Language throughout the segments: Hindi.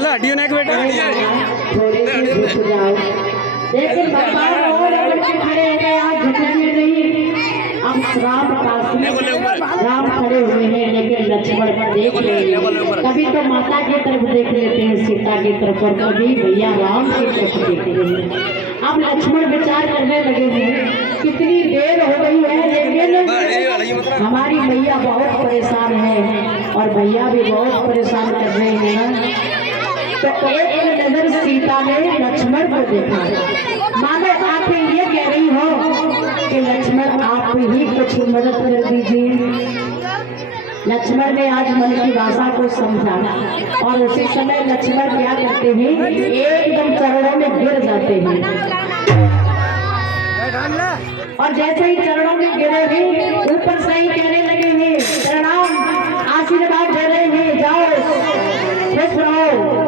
चलो हड्डियों ने एक बेटा थोड़े से झुक जाओ। लेकिन भगवान और अगर के खड़े हो गए आज झुकेंगे नहीं। अब राम पास में राम खड़े हुए हैं लेकिन लक्ष्मण देख रहे हैं। कभी तो माता की तरफ देख लेते हैं सीता की तरफ और कभी भैया राम की तरफ देख रहे हैं। अब लक्ष्मण विचार करने लगे हैं कितनी देर हो गई है लेकिन हमारी मैया बहुत परेशान है और भैया भी बहुत परेशान कर रहे हैं। तो एक नजर सीता ने लक्ष्मण को देखा, मानो आप ये कह रही हो कि लक्ष्मण आप ही कुछ मदद कर दीजिए। लक्ष्मण ने आज मन की भाषा को समझा और उसी समय लक्ष्मण क्या करते हैं एकदम चरणों में गिर जाते हैं और जैसे ही चरणों में गिरे हैं ऊपर से ही कहने लगे हैं प्रणाम आशीर्वाद दे रहे हैं जाओ खुश रहो।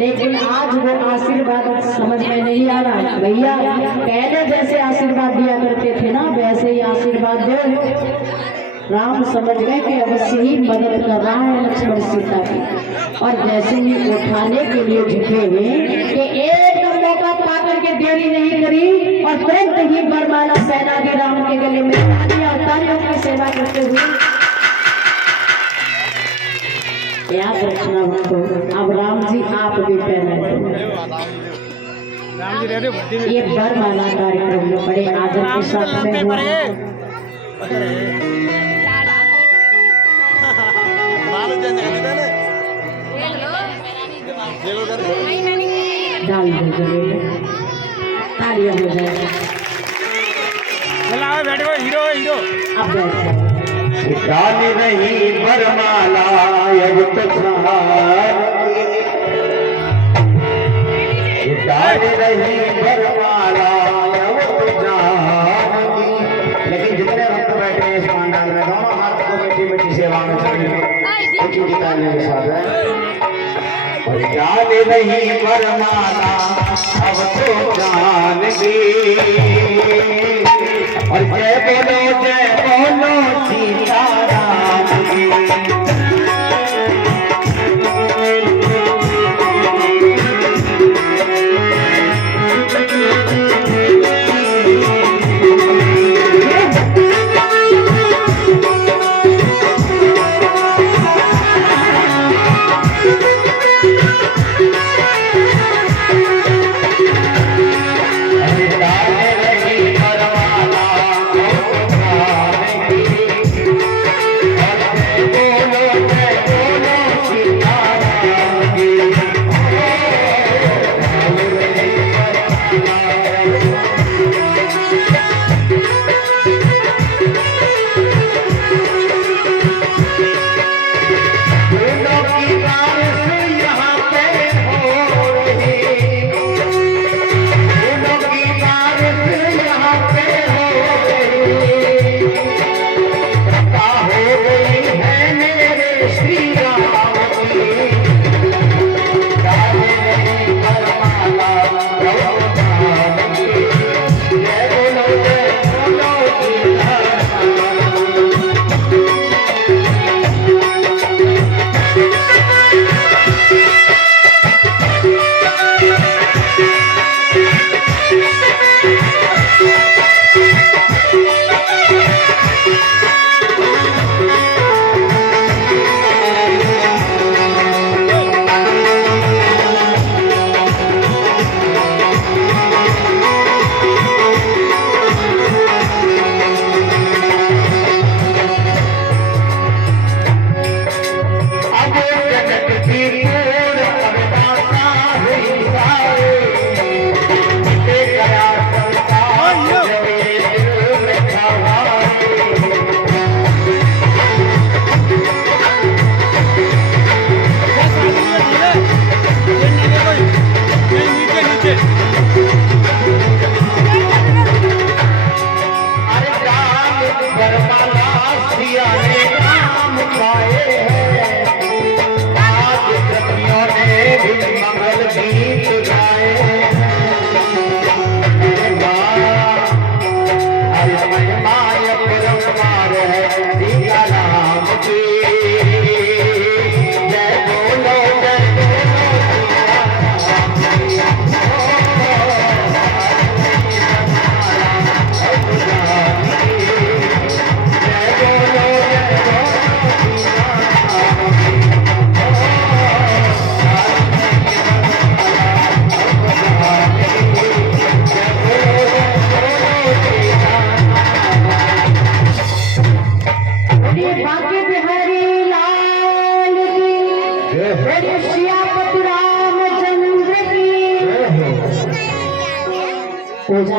लेकिन आज वो आशीर्वाद समझ में नहीं आ रहा। भैया पहले जैसे आशीर्वाद दिया करते थे ना वैसे ही आशीर्वाद दो। राम समझ गए कि अवश्य ही मदद कर रहा है लक्ष्मण सीता की और जैसे ही उठाने के लिए झुके हुए कि एक मौका पाकर के देरी नहीं करी और तुरंत ही वरमाला पहना दी राम के गले में और तालियों की सेवा करते हुए याद रखना हमको। अब राम जी आप भी पहना ये वरमाला कार्यक्रम में बड़े आदर के साथ में हुआ डाल दीजिए तालियां हो जाए। बैठो हीरो हीरो अब बैठ डाल रही वरमाला अब तो डाल रही वरमाला अब तो जानगी। लेकिन जितने भक्त बैठे हैं स्नान डाल रहे दोनों हाथ को मीठी मीठी सेवा में चढ़ेंगे तालियों के साथ है। डाल रही वरमाला अब तो जानगी और जय बोलो सीताराम की।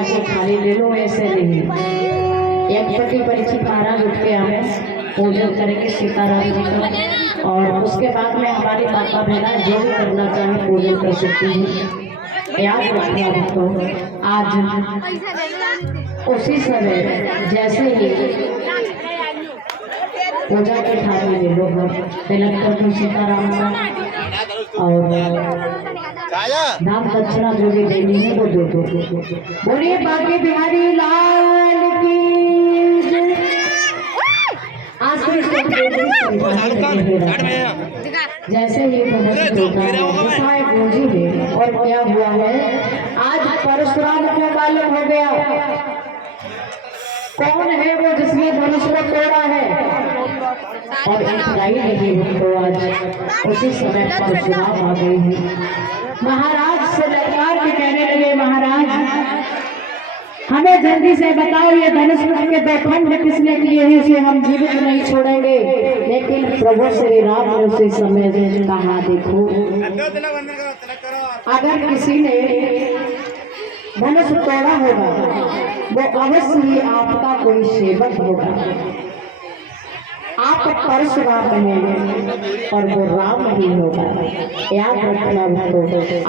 जाके थाली ले लो, ऐसे नहीं। एक पति परीक्षित महाराज उठ के आए, पूजन करेंगे सीताराम जी का, और उसके बाद में हमारी माता बहना जो भी करना चाहे पूजन कर सकती है। याद रखना तो आज उसी समय जैसे ही पूजा की थाली ले लो, तिलक कर दो सीताराम का, और दान दक्षिणा जो भी देनी है वो दो दो। बोलिए बाकी बिहारी लाल की जय। आज से जैसे ही गुरुजी है, और क्या हुआ है, आज परशुराम को मालूम हो गया कौन है वो जिसने धनुष को तोड़ा है, और इतराई नहीं उनको आज उसी समय परशुराम आ गए हैं। महाराज से ललकार के कहने लगे, महाराज हमें जल्दी से बताओ ये धनुष के दो खंड किसने किए हैं, इसे हम जीवित नहीं छोड़ेंगे। लेकिन प्रभु श्री राम ने उसी समय कहा, देखो अगर किसी ने धनुष तोड़ा होगा वो अवश्य ही आपका कोई सेवक होगा। आप परशुराम हैं और वो राम ही होगा। याद रखना भक्तों,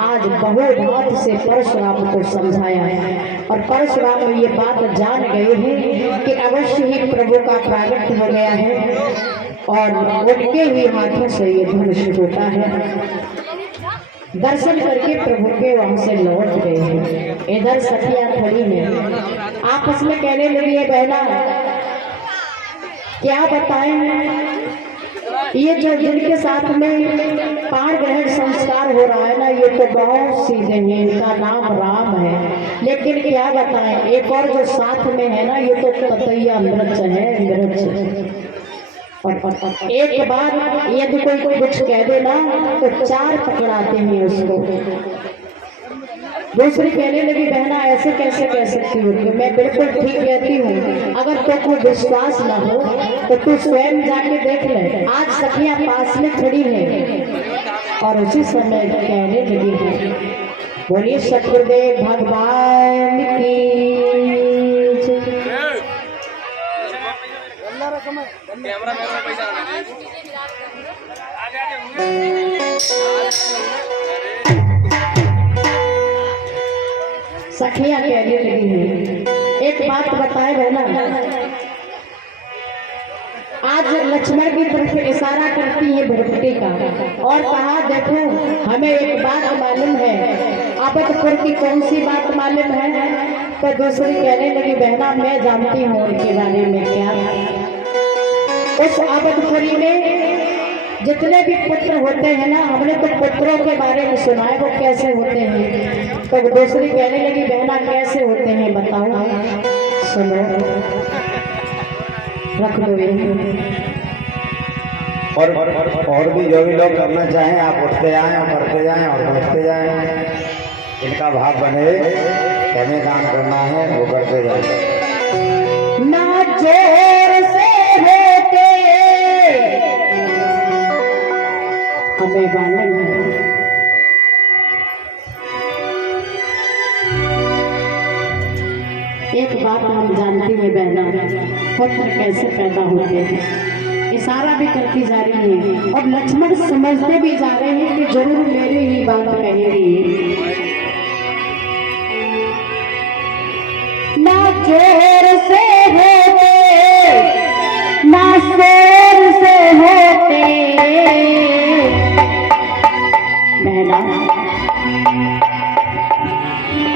आज बहुत से परशुराम को समझाया है, और परशुराम ये बात जान गए हैं कि अवश्य ही प्रभु का प्रागट हो गया है, और उनके ही हाथों से ये धनुष टूटा है। दर्शन करके प्रभु के वहां से लौट गए हैं। इधर सखियां खड़ी हैं, आपस में कहने लगी है, बहना क्या बताएं, ये जो जिनके साथ में पाण ग्रहण संस्कार हो रहा है ना, ये तो बहुत सीधे हैं, इनका नाम राम है। लेकिन क्या बताएं, एक और जो साथ में है ना, ये तो पतैया मृच है, मृच। और एक बार यदि कोई कुछ कह देना तो चार पकड़ाते हैं उसको। दूसरी कहने लगी, बहना ऐसे कैसे कह सकती हो, मैं बिल्कुल ठीक कहती हूँ, अगर तुमको विश्वास ना हो तो तू स्वयं जाके देख ले। आज सखियां पास में खड़ी है, और उसी समय कहने लगी है, बोलिए सतगुरुदेव भगवान की जय। सखियां कहने लगी है, एक बात बताए बहना, आज लक्ष्मण की तरफ इशारा करती है भ्रकुटी का, और कहा देखो हमें एक बात मालूम है। अवधपुर की कौन सी बात मालूम है? तो दूसरी कहने लगी, बहना मैं जानती हूँ उनके बारे में। क्या? उस अवधपुरी में जितने भी पुत्र होते हैं ना, हमने तो पुत्रों के बारे में सुना है, वो कैसे होते हैं। तो दूसरी कहने लगी, बहना कैसे होते हैं बताओ, सुनो, रख दो और भी जो भी लोग करना चाहें आप उठते जाएं और करते जाएं और बैठते जाएं। इनका भाव बने, हमें दान करना है वो करते जाएं। ना जोर से होते हमें मालूम है, एक बात हम जानती हैं बहना, पुत्र कैसे पैदा होते हैं। इशारा भी करती जा रही है, और लक्ष्मण समझते भी जा रहे हैं कि जरूर मेरी ही बात कहेगी। ना जोर से होते ना शोर से होते, बहना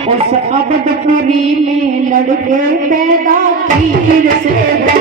उस अवधपुरी में लड़के पैदा तीर से होते।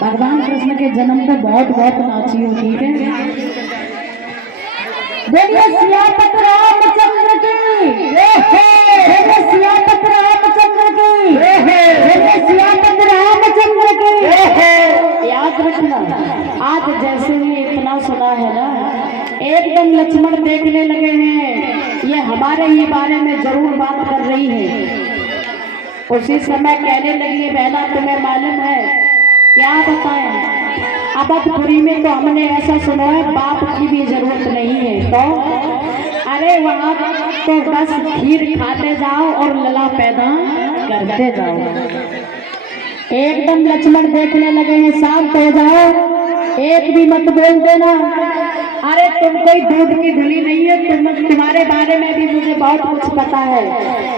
भगवान कृष्ण के जन्म पे बहुत बहुत नाची हूँ, ठीक है। बोलिए सियापत रामचंद्र की, बोलिए सियापत रामचंद्र की, बोलिए सियापत रामचंद्र की। याद रखना, आज जैसे ही इतना सुना है ना, एकदम लक्ष्मण देखने लगे हैं, ये हमारे ही बारे में जरूर बात कर रही है। उसी समय कहने लगी, बहना तुम्हें मालूम है क्या बताएं, अवधपुरी में तो हमने ऐसा सुना है बाप की भी जरूरत नहीं है। तो अरे वहाँ तो बस खीर खाते जाओ और लला पैदा करते जाओ। एकदम लक्ष्मण देखने लगे हैं, शांत हो जाओ, एक भी मत बोल देना। अरे तुम कोई दूध की धुली नहीं है, तुम्हारे बारे में भी मुझे बहुत कुछ पता है।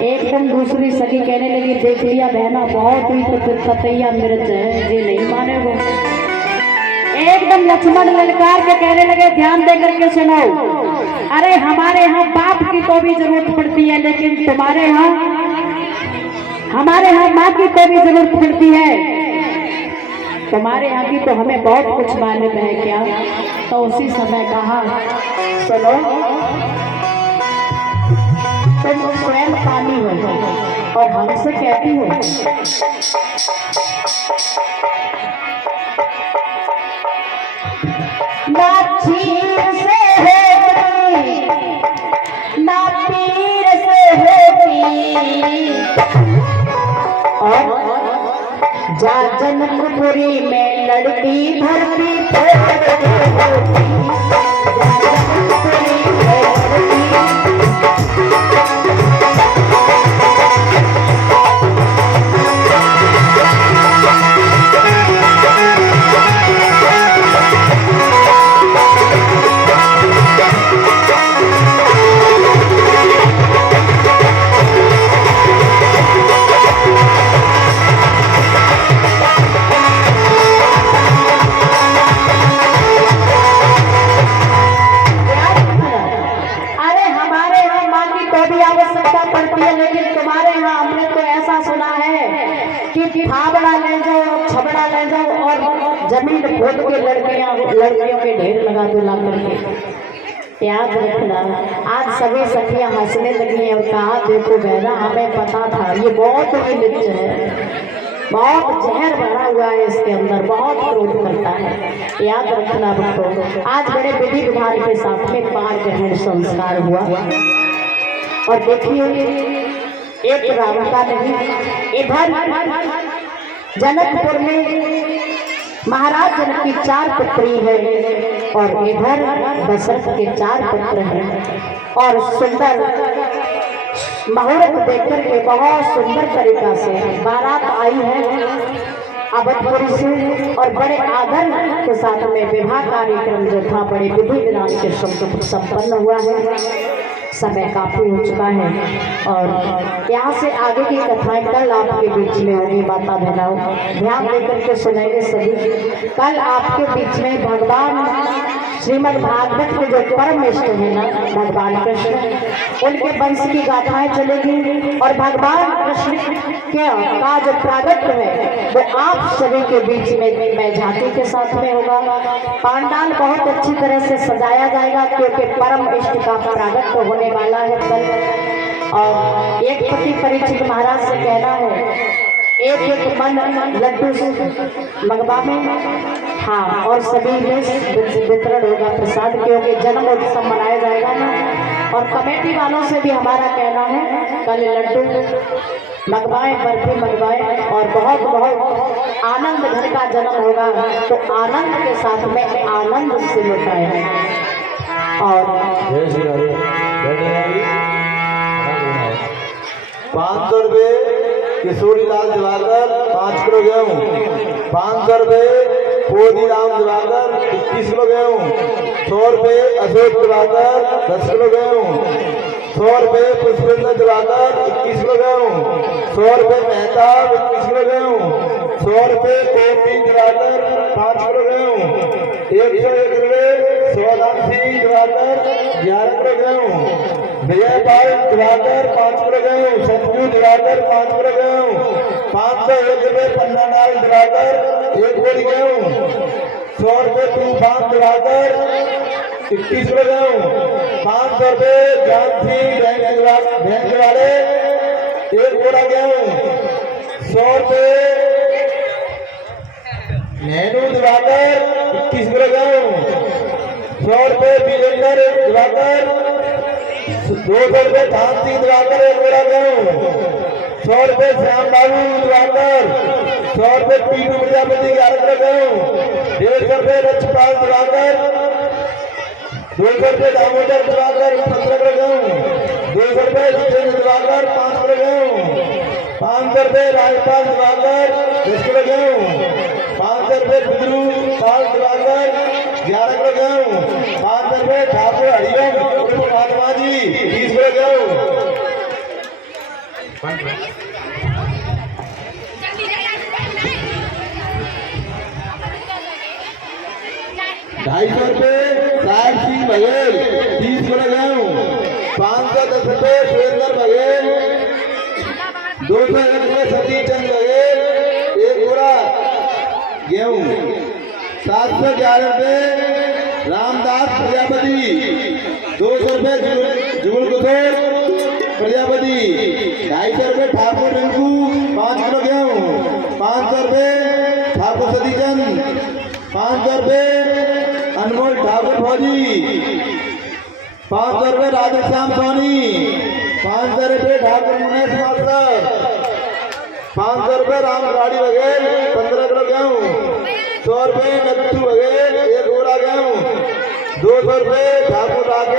एकदम दूसरी सखी कहने लगी, देख लिया बहना, बहुत हुई तो फिर कतैया मिर्च है, ये नहीं माने वो। एकदम लक्ष्मण ललकार के कहने लगे, ध्यान दे करके सुनो, अरे हमारे यहाँ बाप की तो भी जरूरत पड़ती है, लेकिन तुम्हारे यहाँ, हमारे यहाँ माँ की तो भी जरूरत पड़ती है, तुम्हारे यहाँ की तो हमें बहुत कुछ मालूम है क्या। तो उसी समय कहा, सुनो, तुम स्वयं पानी हो और हमसे कहती हो ना चीर से होती ना पीर से होती, और जा जनकपुरी में लड़की भरती होती, फावड़ा ले जाओ, छबड़ा ले जाओ और जमीन खोद के लड़कियों के ढेर लगा दो ला करके। याद रखना। आज सभी सखियां हंसने लगी और कहा देखो बहना हमें पता था ये बहुत ही नीच है, बहुत जहर भरा हुआ है इसके अंदर, बहुत क्रोध करता है। याद रखना बच्चों, आज बड़े विधि विधान के साथ में पार ग्रहण संस्कार हुआ और देखिए एक रावता नहीं, इधर जनकपुर में महाराज जनक की 4 पुत्री है और इधर दशरथ के 4 पुत्र हैं और सुंदर मुहूर्त देखकर के बहुत सुंदर तरीका से बारात आई है अवधपुरी से और बड़े आदर के साथ में विवाह कार्यक्रम जो था बड़े विधि विधान के संपन्न हुआ है। समय काफी हो चुका है और यहाँ से आगे की कथाएं कल आपके बीच में होगी। माता बहनाओं ध्यान देकर के सुनेंगे सभी। कल आपके बीच में भगवान श्रीमद् भागवत के जो परम इष्ट है ना भगवान कृष्ण, उनके वंश की गाथाएं चलेगी और भगवान कृष्ण का जो प्रागट्य है वो आप सभी के बीच में मैं झांकी के साथ में होगा। पांडाल बहुत अच्छी तरह से सजाया जाएगा क्योंकि परम इष्ट का प्रागट्य होने वाला है कल। और एक पति परिचित महाराज से कहना है एक एक मन लड्डू मंगवा में, हाँ, और सभी में वितरण होगा प्रसाद क्योंकि जन्म उत्सव मनाया जाएगा ना। और कमेटी वालों से भी हमारा कहना है कल लड्डू मंगवाएं, बर्फी मंगवाएं और बहुत बहुत आनंद घर का जन्म होगा तो आनंद के साथ में आनंद से लुटाएं। और 500 रुपये किशोरी लाल दिवाकर 5 किलो गेहूँ, 500 रुपये पोदी राम दिवाकर 21 किलो गेहूँ, 100 रुपये अशोक दिवाकर 10 किलो गेहूँ, 100 रुपये पुष्पेंद्र दिवाकर 21 किलो गेहूँ, 100 रुपये मेहताब 21 किलो गेहूँ, 100 रुपये गोपी दिवाकर 5 किलो गेहूँ, 101 रुपये सौदान सिंह दिवाकर 11 किलो गेहूँ, विजय पाल दिवाकर 5 किलो गेहूँ, सतजू दिवाकर 5 किलो गेहूँ, 501 रुपये पन्ना लाल दिवाकर 1 बोरी गेहूँ, 100 रुपये तूफान दिवाकर 21 किलो गेहूँ, 500 रुपये जान सिंह बैंक वाले 1 बोरा गेहूँ, 100 रुपये नैनू दिवाकर 21 किलो गेहूँ, 100 रुपये विजेंद्र दिवाकर, 200 रुपये धान सिंह दिवाकर 1 बोरा गेहूँ, 100 रुपये श्याम बाबू दिवाकर, 100 रुपये पीटू प्रजापति 11 किलो गेहूँ, 150 रुपये लक्ष्यपाल दिवाकर, 200 रुपये दामोदर दिवाकर 15 किलो गेहूँ, 200 रुपये जितेंद्र दिवाकर 5 किलो गेहूँ, 500 रुपये राजपाल दिवाकर 10 किलो गेहूँ, 500 रुपये बिद्रू पाल दिवाकर 11 किलो गेहूँ, 500 रुपये ठाकुर हरिओम महात्मा जी 20 किलो गेहूँ। 250 रुपये साहिब सिंह बघेल 30 किलो गेहूँ, 510 रुपये सुरेंद्र बघेल, 201 रुपये सतीश चंद बघेल 1 बोरा गेहूँ, 711 रुपये रामदास प्रजापति, 200 रुपये जुगल कुशोर प्रजापति, 250 रुपये ठाकुर रिंकू 5 किलो गेहूँ, 500 रुपये ठाकुर सतीचंद, 500 रुपये अनमोल ठाकुर फौजी, 500 रुपये राधेश्याम सोनी, 500 रुपये ठाकुर मुनेश मास्टर, 500 रुपये राम गाड़ी बघेल 15 किलो गेहूँ, 100 रुपये नत्थू